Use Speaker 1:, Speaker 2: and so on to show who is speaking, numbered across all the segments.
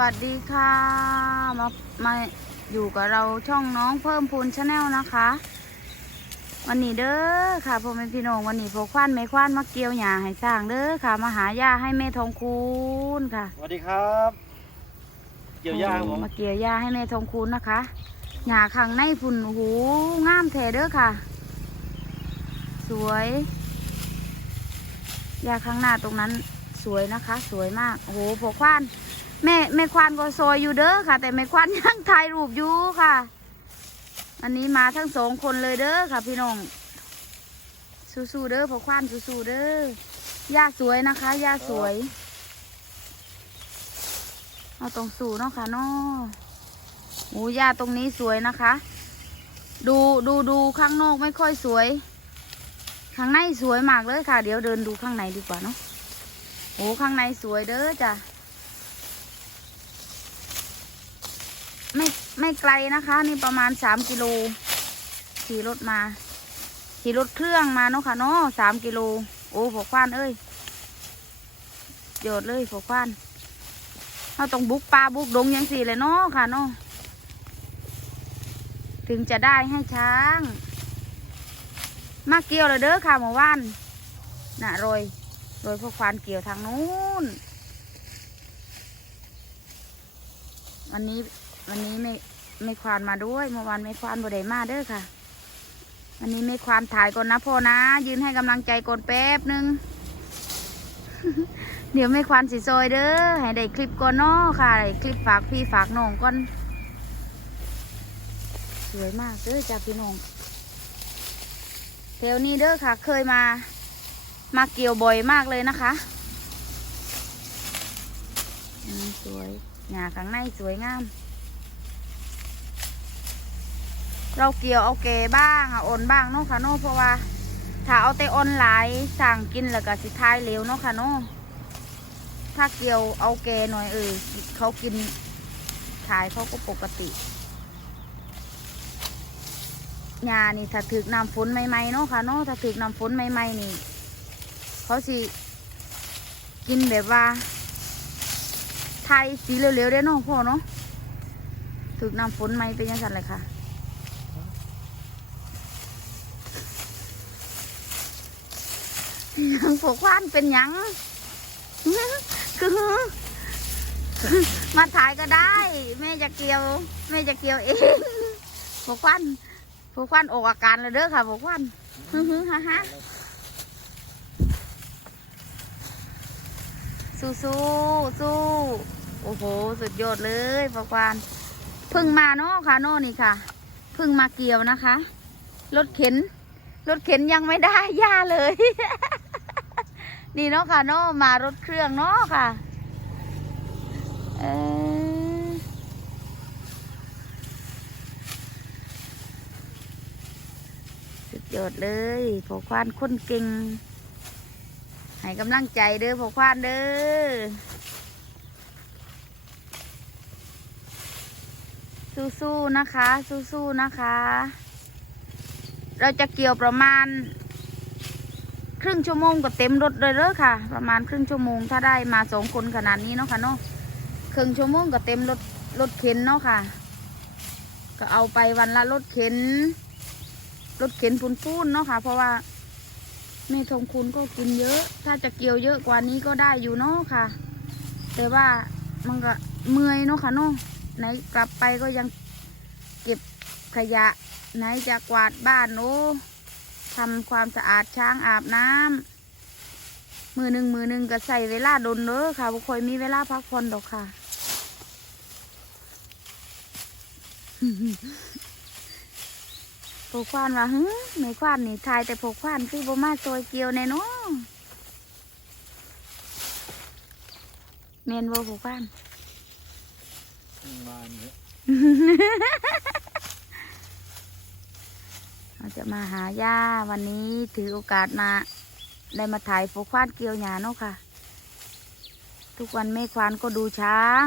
Speaker 1: วัสดีค่ะ มามาอยู่กับเราช่องน้องเพิ่มพูนชาแนลนะคะ วันนี้เด้อค่ะพ่อแม่พี่น้องวันนี้พวกควันไม่ควันมาเกี่ยวหญ้าให้สร้างเด้อค่ะ มาหาหญ้าให้แม่ทองคูณค่ะ
Speaker 2: สวัสดีครับ เกี่ยวหญ้าครับผม
Speaker 1: มาเกี่ยวหญ้าให้แม่ทองคูณนะคะหญ้าข้างในพุ่นโอ้โหูงามแท้เด้อค่ะ สวยหญ้าข้างหน้าตรงนั้นสวยนะคะ สวยมากโอ้โหพวกควัน แม่แม่ควานก็ซอยอยู่เด้อค่ะ แต่แม่ควานยังถ่ายรูปอยู่ค่ะ อันนี้มาทั้งสองคนเลยเด้อค่ะ พี่น้องสู้ๆเด้อพวกควานสู้ๆเด้อหญ้าสวยนะคะหญ้าสวยเอาตรงสู่เนาะค่ะเนาะโอ้หญ้าตรงนี้สวยนะคะ ดูดูดูข้างนอกไม่ค่อยสวย ข้างในสวยมากเลยค่ะ เดี๋ยวเดินดูข้างในดีกว่าเนาะโอ้ข้างในสวยเด้อจ้ะ ไม่ไกลนะคะ นี่ประมาณสามกิโลขี่รถมาขี่รถเครื่องมาเนาะค่ะเนาะสามกิโลโอ้ผกควานเอ้ยโยดเลยผกควานเราต้องบุกป่าบุกดงยังสี่เลยเนาะค่ะเนาะถึงจะได้ให้ช้าง มาเกี่ยวเลยเด้อค่ะหมู่บ้านน่ะโรยโรยพวกควานเกี่ยวทางนู้นวันนี้ วันนี้ไม่ไม่ควานมาด้วยเมื่อวานไม่ควานบ่ได้มาเด้อค่ะ วันนี้ไม่ควานถ่ายก่อนนะพ่อนะ ยืนให้กำลังใจก่อนแป๊บนึง เดี๋ยวไม่ควานสีซอยเด้อให้ได้คลิปก่อนเนาะค่ะได้คลิปฝากพี่ฝากน้องก่อนสวยมากเด้อจ้าพี่น้องแถวนี้เด้อค่ะ เคยมามาเกี่ยวบ่อยมากเลยนะคะสวยหญ้าข้างในสวยงาม เราเกี่ยวเอาแก่บ้างเอาอ่อนบ้างเนาะค่ะเนาะเพราะว่าถ้าเอาแต่อ่อนไลน์สั่งกินแล้วก็สิทายเหลวเนาะค่ะเนาะถ้าเกี่ยวเอาแกหน่อยเออเขากินขายเขาก็ปกติยานี่ถ้าถึกน้ำฝนใหม่ๆเนาะค่ะเนาะถ้าถึกน้ำฝนใหม่ๆนี่ เขาสิ กินแบบว่า ไทยสีเหลวๆได้เนาะพ่อเนาะถึกน้ำฝนใหม่เป็นยังไงเลยค่ะ ยังพวควานเป็นหยัง คือมาถ่ายก็ได้แม่จะเกี่ยวแม่จะเกี่ยวเองพวกควันพวกควันออกอาการเลยเด้อค่ะพวกควันฮึฮึฮ่าฮ่าสู้สู้สู้โอ้โห สุดยอดเลยพวกควันพึ่งมาเนาะค่ะโน่นี่ค่ะพึ่งมาเกี่ยวนะคะ รถเข็นรถเข็นยังไม่ได้ย่าเลย นี่เนาะค่ะเนาะมารถเครื่องเนาะค่ะเออสุดยอดเลยพอควานคนเก่งให้กำลังใจเด้อพอควานเด้อสู้ๆนะคะ สู้ๆนะคะ เราจะเกี่ยวประมาณ ครึ่งชั่วโมงก็เต็มรถเลยเด้อค่ะ ประมาณครึ่งชั่วโมงถ้าได้มาสองคนขนาดนี้เนาะค่ะเนาะครึ่งชั่วโมงก็เต็มรถรถเข็นเนาะค่ะ ก็เอาไปวันละรถเข็นรถเข็นปูนๆเนาะค่ะ เพราะว่าแม่ทองคุณก็กินเยอะ ถ้าจะเกี่ยวเยอะกว่านี้ก็ได้อยู่เนาะค่ะ แต่ว่ามันก็เมื่อยเนาะค่ะเนาะไหนกลับไปก็ยังเก็บขยะ ไหนจะกวาดบ้านโอ้ ทำความสะอาดช้างอาบน้ำมือหนึ่งมือหนึ่งก็ใส่เวลาดนเด้อค่ะบุคอยมีเวลาพักผ่อนดอกค่ะโพกควานว่าฮึไม่ควานนี่ทายแต่โพกควานคือบ่มาซอยเกียวแน่เนาะเมนบ่โพกควาน
Speaker 2: มาเนี่ย
Speaker 1: เราจะมาหาย่าวันนี้ถือโอกาสมา ได้มาถ่ายโฟควานเกี่ยวหญ้าเนาะค่ะ ทุกวันแม่ควานก็ดูช้าง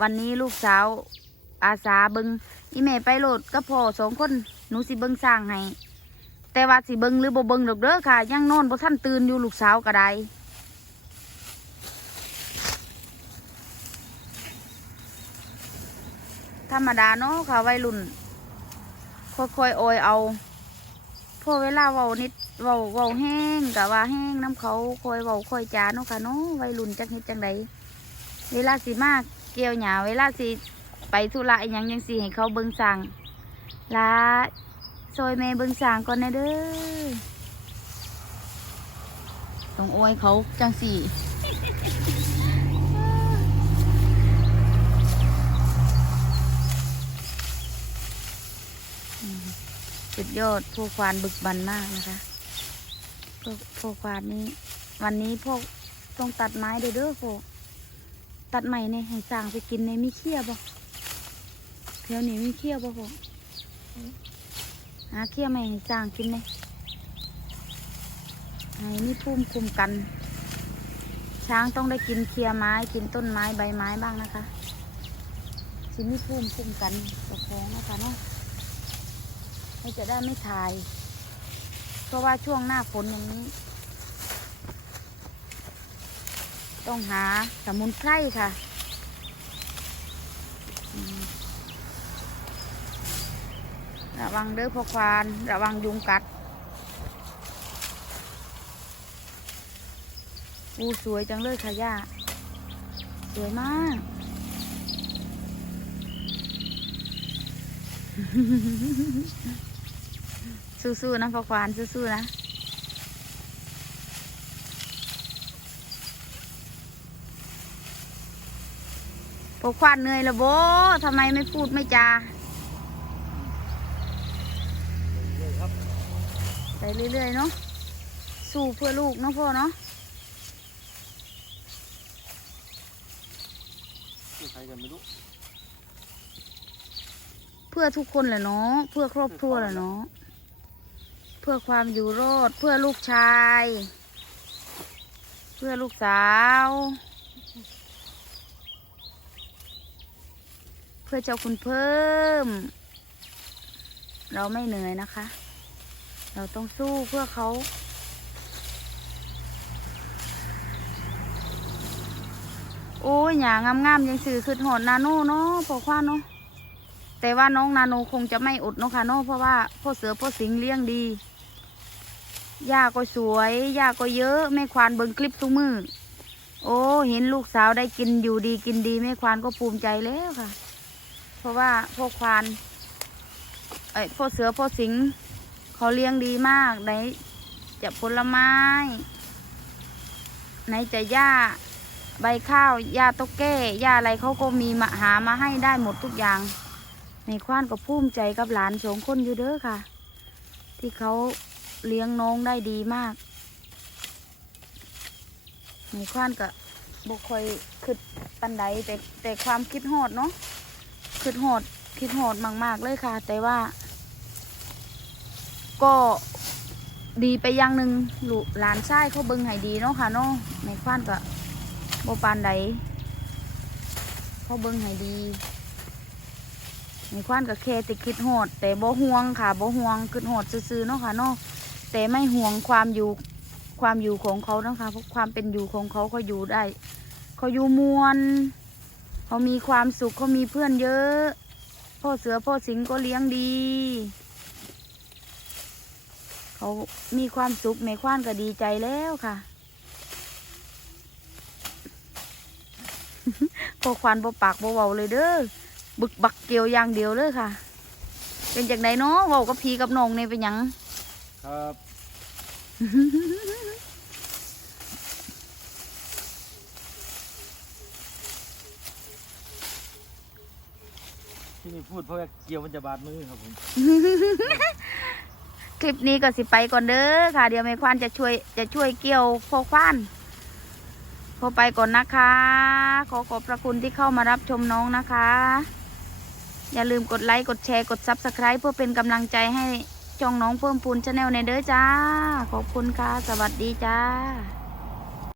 Speaker 1: วันนี้ลูกสาวอาสาเบิงอีแม่ไปโหลดก็พอสองคนหนูสิเบิงสร้างให้แต่ว่าสิเบิงหรือบ่เบิงดอกเด้อค่ะ ยังนอนบ่ท่านตื่นอยู่ลูกสาวก็ได้ธรรมดาเนาะค่ะวัยรุ่น ค่อยๆโอยเอาพอเวลาเว้านิดเว้าเว้าแห้งกะว่าแห้งน้ำเขาค่อยเว้าค่อยจาเนาะค่ะเนาะวัยรุ่นจักเฮ็ดจังไดเวลาสิมากเกี่ยวหญ้าเวลาสิไปธุระอหยังยังสิให้เขาเบิ่งสั่งลาซอยแม่เบิ่งสั่งก่อนนะเด้อต้องโอยเขาจังสี่ สุดยอดพวกควานบึกบันมากนะคะพวกพวกควานนี้ วันนี้พวกต้องตัดไม้เด้อเด้อพวกตัดใหม่เนี่ยให้สร้างไปกินในมีเขี้ยบ่แถวนี้มีเขี้ยบ่พวกหาเขี้ยใหม่ให้สร้างกินเลยให้มีภูมิคุ้มกัน ช้างต้องได้กินเคียไม้กินต้นไม้ใบไม้บ้างนะคะสิมีภูมิคุ้มกันตัวของนะคะเนาะ ให้จะได้ไม่ถ่าย เพราะว่าช่วงหน้าฝนอย่างนี้ ต้องหาสมุนไพรค่ะระวังเด้อพอควาน ระวังยุงกัด อูสวยจังเลยค่ะย่า สวยมาก สู้ๆนะพอควานสู้ๆนะพอควานเหนื่อยและโบทำไมไม่พูดไม่จา
Speaker 2: ครับ
Speaker 1: ไปเรื่อยๆเนาะ สู้เพื่อลูกเนาะพ่อเนาะ
Speaker 2: ชื่อใครกันไม่รู้
Speaker 1: เพื่อทุกคนแหละเนาะ เพื่อครอบครัวแหละเนาะ เพื่อความอยู่รอดเพื่อลูกชาย เพื่อลูกสาว เพื่อเจ้าคุณเพิ่ม เราไม่เหนื่อยนะคะ เราต้องสู้เพื่อเขาโอ้ยหยางามๆยังสื่อคือหอดนาโน่เนาะพอคว้าเนาะแต่ว่าน้องนาโนคงจะไม่อดเนาะค่ะเนาะเพราะว่าพ่อเสือพ่อสิงเลี้ยงดี หญ้าก็สวยหญ้าก็เยอะแม่ควานเบิ่งคลิปทุกมือโอ้เห็นลูกสาวได้กินอยู่ดีกินดีแม่ควานก็ภูมิใจแล้วค่ะ เพราะว่าพ่อควานไอ้พ่อเสือพ่อสิงเขาเลี้ยงดีมากไหนจะผลไม้ไหนจะหญ้าใบข้าวหญ้าตกแก้หญ้าอะไรเขาก็มีมาหามาให้ได้หมดทุกอย่าง ในควานก็ภูมิใจกับหลานสองคนอยู่เด้อค่ะ ที่เขา เลี้ยงน้องได้ดีมากในควานก็บ่ค่อยคิดปันใดแต่แต่ความคิดหอดเนาะคิดหอดคิดหอดมาก ๆ เลยค่ะ แต่ว่า ก็ดีไปอย่างหนึ่งลูกหลานชายเขาเบิ่งให้ดีเนาะค่ะเนาะในควานก็บ่ปานใดเขาเบิ่งให้ดีมีควานกับแค่ติคิดโหดแต่บ่ห่วงค่ะบ่ห่วงคิดโหดซื่อๆเนาะค่ะเนาะ แต่ไม่ห่วงความอยู่ความอยู่ของเขานะคะเพราะความเป็นอยู่ของเขาเขาอยู่ได้เขาอยู่มวลเขามีความสุขเขามีเพื่อนเยอะ พ่อเสือพ่อสิงห์ก็เลี้ยงดีเขามีความสุขแม่ควานก็ดีใจแล้วค่ะพ่อควานบ่ปากบ่เว้าเลยเด้อบึกบักเกลียวอย่างเดียวเลยค่ะ เป็นจากไหนเนาะเว้ากับพีกับน้องนี่เป็นยัง
Speaker 2: ครับ ที่นี่พูดเพราะว่าเกี่ยวมันจะบาดมือครับผม
Speaker 1: คลิปนี้ก็สิไปก่อนเด้อค่ะ เดี๋ยวแม่ควานจะช่วยจะช่วยเกี่ยวพ่อควานพอไปก่อนนะคะ ขอขอบพระคุณที่เข้ามารับชมน้องนะคะ อย่าลืมกดไลค์ กดแชร์ กดซับสไคร b ์เพื่อเป็นกำลังใจให้ ช่องน้องเพิ่มปูนชาแนลในเด้อจ้า ขอบคุณค่ะ สวัสดีจ้า